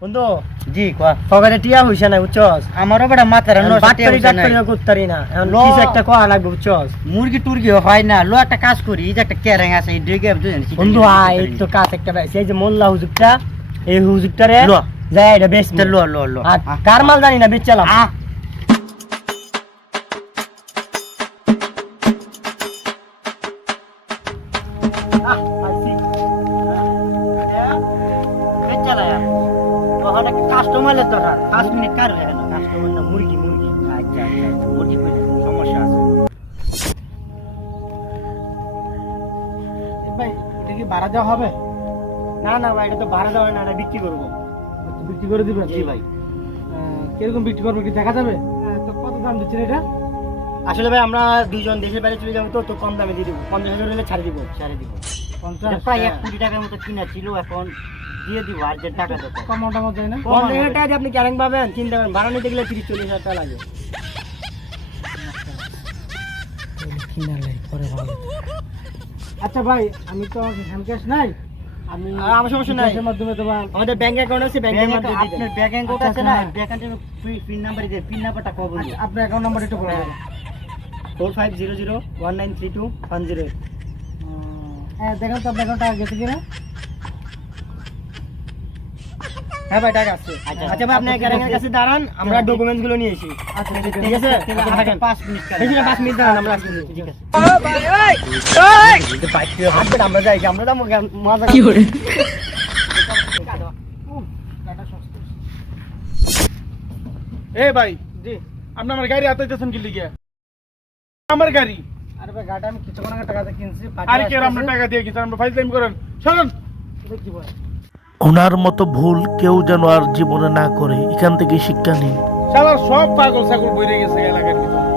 বন্ধু জি কোয়া পকেটে টিয়া হইছে না বুঝছস আমারও বড় মাথার বাটপারি টাটপারি করতারি না এখন ল। কিছু একটা কোয়া লাগবে বুঝছস মুরগি টুরগি হয় না লো একটা কাজ করি এই যে একটা ক্যারেং আছে এই দিকে বন্ধু আয় এই তো কাজ একটা পাইছে এই যে মোল্লা হুজুরটা এই হুজুরটারে ল। যাই এটা বেশ লো লো লো আর কার মাল জানি না বেচলাম কাস্টমার তো 5 মিনিট কার হয়ে গেল কাস্টমার না মুরগি মুরগি আচ্ছা আচ্ছা মুরগি কইলে সমস্যা আছে ভাই এটা কি ভাড়া দেওয়া হবে? না না ভাই এটা তো ভাড়া দেওয়া না এটা বিক্রি করবো বিক্রি করে দিবেন? জি ভাই কিরকম বিক্রি করবো কি দেখা যাবে? তো কত দাম দিচ্ছেন এটা? আসলে ভাই আমরা দুইজন দেশের বাইরে চলে যাবো তো কম দামে দিয়ে দিব 50,000 হলে ছাড়ি দিব ছেড়ে দিব 50 প্রায় 1 কোটি টাকার মতো কিনা ছিল এখন দিয়ে দিব আর যে টাকা দেবো কম টাকা যায় না? 50,000 টাকা দিয়ে আপনি ক্যারেং পাবেন চিন্তা করেন ভাড়া নিতে গেলে 30-40,000 টাকা লাগে আচ্ছা ভাই আমি তো হ্যান্ড ক্যাশ নাই, আমি আমার সমস্যা নাই ক্যাশের মাধ্যমে দেবো। আমাদের ব্যাংক অ্যাকাউন্ট আছে ব্যাংকের মাধ্যমে দিয়ে আপনার দেন ব্যাংক অ্যাকাউন্ট আছে আচ্ছা, না হ্যাঁ। ব্যাংক অ্যাকাউন্টের পিন নাম্বার দিয়ে পিন নাম্বারটা কব বলি আচ্ছা, আপনার অ্যাকাউন্ট নাম্বার একটু বলে দেন। 4500193210 হ্যাঁ দেখেন তো আপনার অ্যাকাউন্ট টাকা গেছে কিনা? হ্যাঁ ভাই টাকা আছে আচ্ছা, আচ্ছা ভাই আপনি ক্যারেং এর কাছে দাঁড়ান আমরা ডকুমেন্টস গুলো নিয়ে আসি আচ্ছা ঠিক আছে থাকেন 5 মিনিট বেশি না 5 মিনিট দাঁড়ান আমরা আসছি ঠিক আছে আমরা যাই আমরা যাবো মজা কি করে এ ভাই জি আপনি আমার গাড়ি হাতে দিতেছেন কি লিগে? আমার গাড়ি। আরে ভাই গাড়িটা আমি কিছুক্ষণ আগে টাকা দিয়ে কিনছি। আরে কি আমরা টাকা দিয়ে কিনছি আমরা ফাইজলামি করেন শুনুন কি বল ওনার মতো ভুল কেউ যেন আর জীবনে না করে এখান থেকে শিক্ষা নিন। শালা সব পাগল ছাগল বইরে গেছে এলাকার ভিতরে।